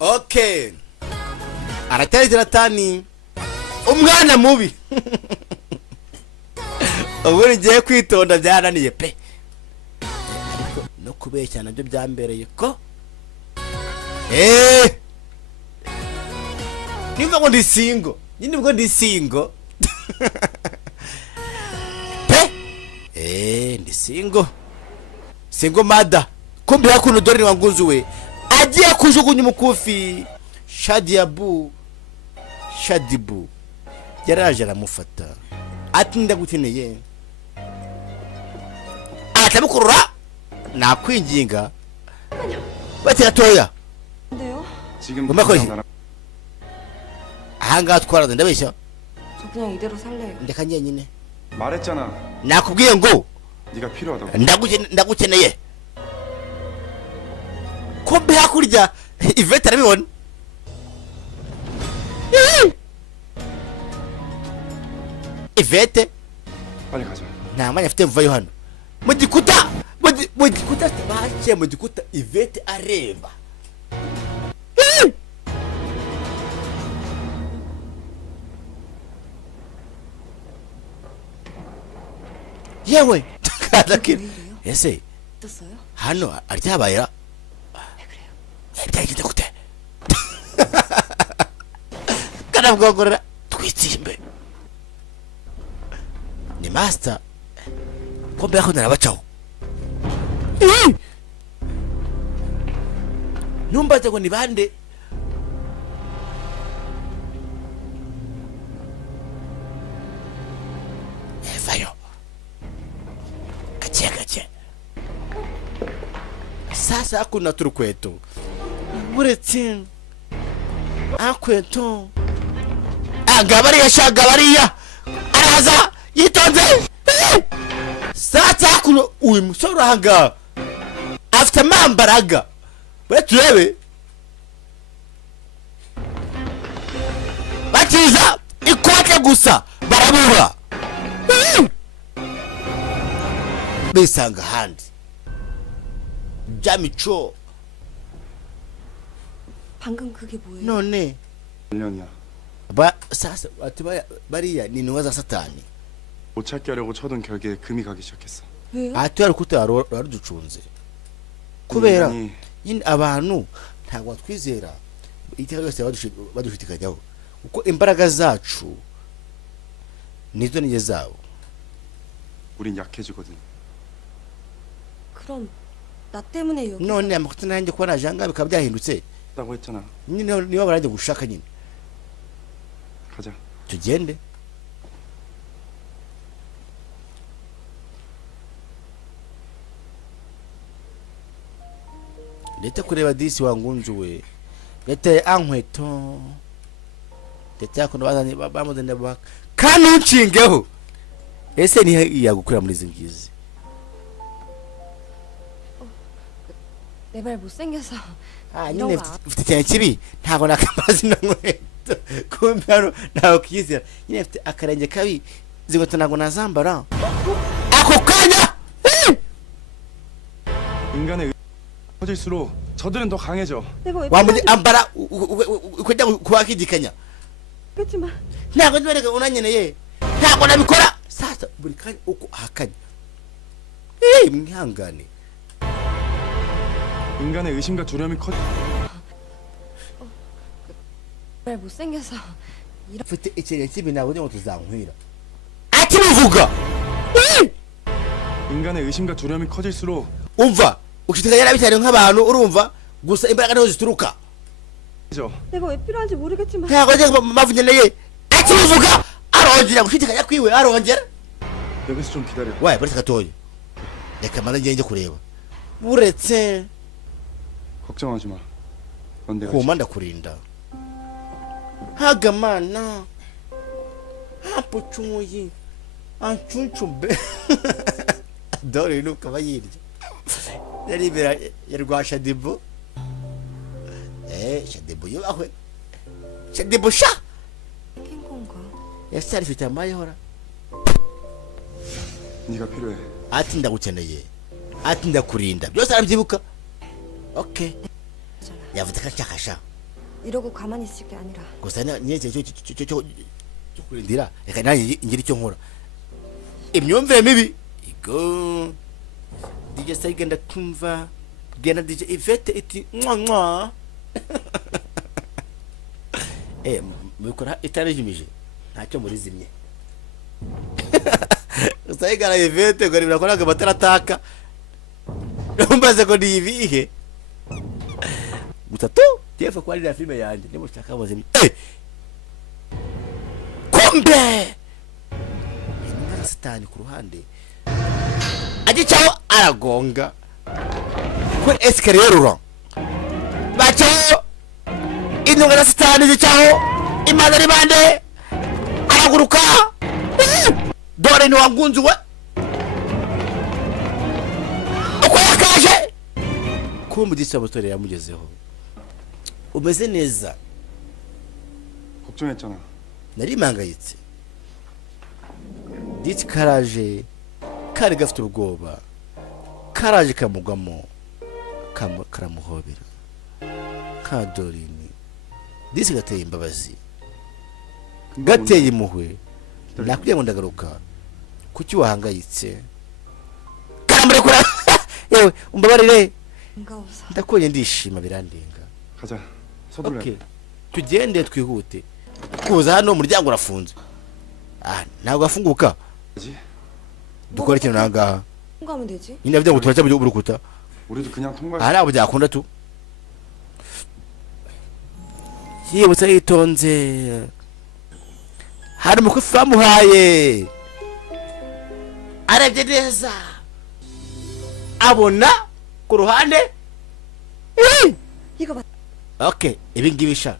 Okay, aracyari ziratani umwana mubi. Ubu ngiye kwitonda byarananiye pe, no kubeshya nabyo byambereye ko nimba ngo ndi single, nyine ubwo ndi single pe, ndi single mada. Kumbe hakuno dore wanguzuwe agiye kujugunya umukufi. Shadibu yaraje aramufata ati ndagukeneye, atamukurura nakwinginga bati gatoya ngomba ko ahangaha twaraze ndabeshya. 저 그냥 이대로 살래요. ndeka nyine 말했잖아. nakubwiye ngo 네가 필요하다고. ndagukeneye. kumbe hakurya Ivete arabibona. Ivete 빨리 가자. nta mwanya afite mvayo hano mu gikuta baciye mu gikuta. Ivete areba yewe ese 떴어요? hano aryabayira byagize gute? kanabwogorera twitsimbe ni master kombe yako narabacaho. Numbaze ngo ni bande? Evayo gace sasa hakuna turukweto buretse akweto agabariya araza yitonze. Sasa hakuna uyu musore ahanga afite amambaraga turebe bakiza ikote gusa barabura bisanga handi jamico. 방금 그게 뭐예요? none 년이야. sasa bariya ni intumwa za satani. 못 찾게 하려고 쳐둔 결계에 금이 가기 시작했어. 왜요? atuye arukute waruducunze kubera 인간이 nyine abantu ntabwo batwizera iteka ryose badushidikanyaho uko imbaraga zacu nizo nije zabo. 우린 약해지거든. 그럼 나 때문에 여기 none amakosa nanjye kuba naje ahangaha bikaba byahindutse. 라고 했잖아. nyine niba baranjye gushaka nyine 가자. tugende. ndetse kureba disi wangunzuwe yateye ankweto ndetse yakuno bamuzanye baka kandi unshingeho. ese ni yagukurira muri izi ngizi? 내 발 못생겨서 nyine mfite cyane kibi ntabwo nakamazi na nkweto kumbe hano ntawe kwizera. nyine mfite akarenge kabi izi nkweto ntabwo nazambara ako kanya. 인간의 커질수록 저들은 더 강해져. 내가 왜 wamuze 필요한지 ambara kujya kuwakidikanya. 모르겠지만 ntabwo nzibereka unanyeneye ntabwo nabikora. sasa buri kanya uko ahakanye mwihangane. 인간의 의심과 두려움이 커. 발 못생겨서 mfite ikintu kibi ntabwo ngo tuzankwira akibivuga. 인간의 의심과 두려움이 커질수록 umva ushidikanya nabi cyane nk'abantu urumva gusa imbaraga niho zituruka. 내가 왜 필요한지 모르겠지만 ntabwo nzi mavunyeneye akibivuga arongera gushidikanya kwiwe arongera. 여기서 좀 기다려. waye buretse gatoya reka mana njye kureba buretse 걱정하지 마. 넌 내가 kuma ndakurinda hagamana hapucumuyi ancuncumbe dore nuko bayirya yari bera yarwa Shadibu. Shadibu yubahwe Shadibu sha 캔건가? yasari fite amayora 네가 필요해. ati ndagukeneye ati ndakurinda byose arabyibuka. okay yavuze ko cyakasha 이러고 가만히 있을 게 아니라. gusa nyeze cyo kurindira reka nanjye ngira icyo nkora imyumvire mibi igo DJ Saiga ndatumva gena DJ Ivete iti mwa mukora itarejimije ntacyo muri zimye Saiga na Ivete ngo birakora ngo batarataka numbaze ko ni ibihe gutatu tefa kwa ile filme yanje ndimo shaka bozimi kombe inga satani ku ruhande agicaho aragonga kuri escalier bacaho inunga satani gicaho imana ribande araguruka dore ni wangunzuwe uko yakaje kumbe disabotore yamugezeho umeze neza 걱정했잖아. nari mangayitse diti karaje kari gafite ubwoba karaje kamugamo karamuhobera ka Dorini disi gateye imbabazi gateye impuhwe nakwiye ngo ndagaruka kuki wahangayitse karamurekura yewe umbabarire ndakonye ndishima birandenga 가자. 서둘러. okay tugende twihute kuza hano umuryango urafunze ntabwo afunguka dukora ikintu nangaha 통과하면 되지. nyine byo guturaca mu rukuta 우리도 그냥 통과. ntabwo byakunda tu yibutsa yitonze hari umukozi bamuhaye arebye neza abona ku ruhande 이거 봐. okay ibi ngibi sha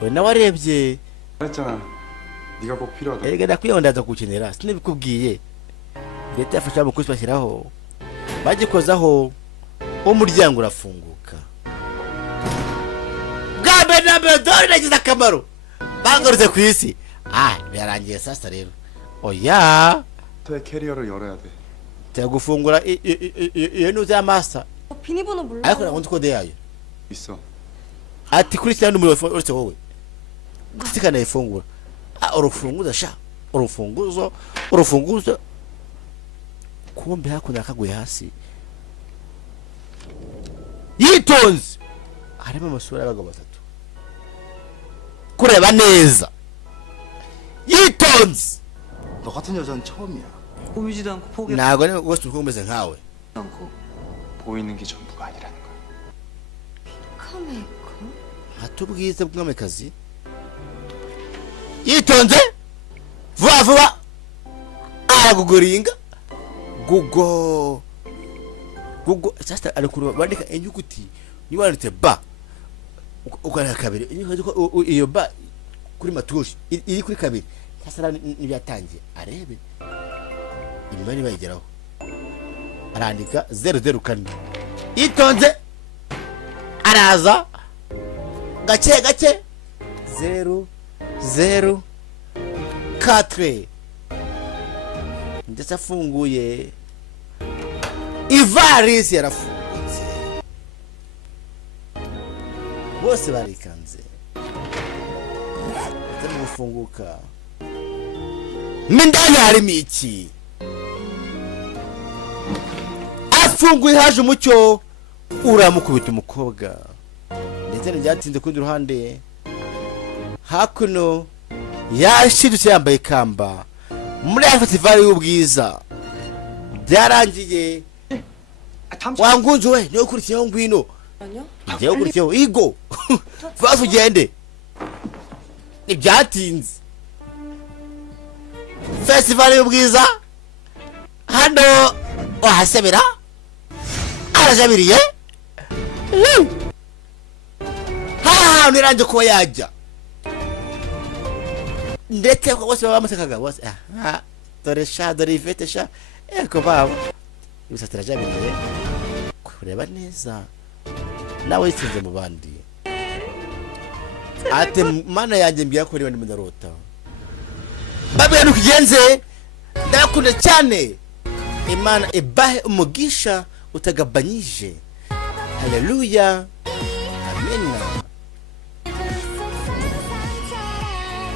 we nawe arebye 했잖아. 네가 꼭 필요하다. erega ndakwiyondaza kukenera sinabikubwiye leta yafashe abakozi bashyiraho bagikozaho umuryango urafunguka bwa na bedori nagize akamaro bangarutse ku isi byarangiye sasa rero oya 내 캐리어를 열어야 돼. tera gufungura iyo nuzi y'amasa 비밀번호 몰라. ariko ntabwo nzi kode yayo 있어. ati Christian numero uretse wowe gusikana ifungura urufunguzo sha urufunguzo kumbe hakunya kaguye hasi yitonze harimo amasura y'abagabo batatu kureba neza yitonze 너 같은 여자는 처음이야. 보이지도 않고 포기 ntabwo ari wese ukomeze nkawe 않고 보이는 게 전부가 아니라는 거야. 카메이커? hato ubwiza bw'amakazi yitonze vuba vuba araguguringa gugo sasa alikuruba bandika inyuguti niwanditse ba ukana kabiri iyo ba kuri matushi iri kuri kabiri sasa nibyatangiye arebe imibare bayigeraho arandika 004 yitonze araza gake 004 ndetse afunguye ivarisi yarafungutse bose barikanze ndetse mu gufunguka mindani harimo iki afunguye haje umucyo uramukubita umukobwa ndetse ntibyatinze kundi ruhande hakuno yashidutse yambaye ikamba muri ya festival y'ubwiza byarangiye wangunze we niyo ukurikiyeho ngwino 아니요? njyewe ukurikiyeho igo vaze ugende ntibyatinze festival y'ubwiza hano wahasebera arajabiriye hantu irangiye kuba yajya ndetse bose baba bamusekaga bose dore sha dore Ivete sha eko babo ibisatsi irajabiriye kureba neza nawe yitsinze mu bandi ate mana yanjye mbwira ko rero ndimudarota babwira nukigenze ndakunda cyane imana ibahe umugisha utagabanyije haleluya 맨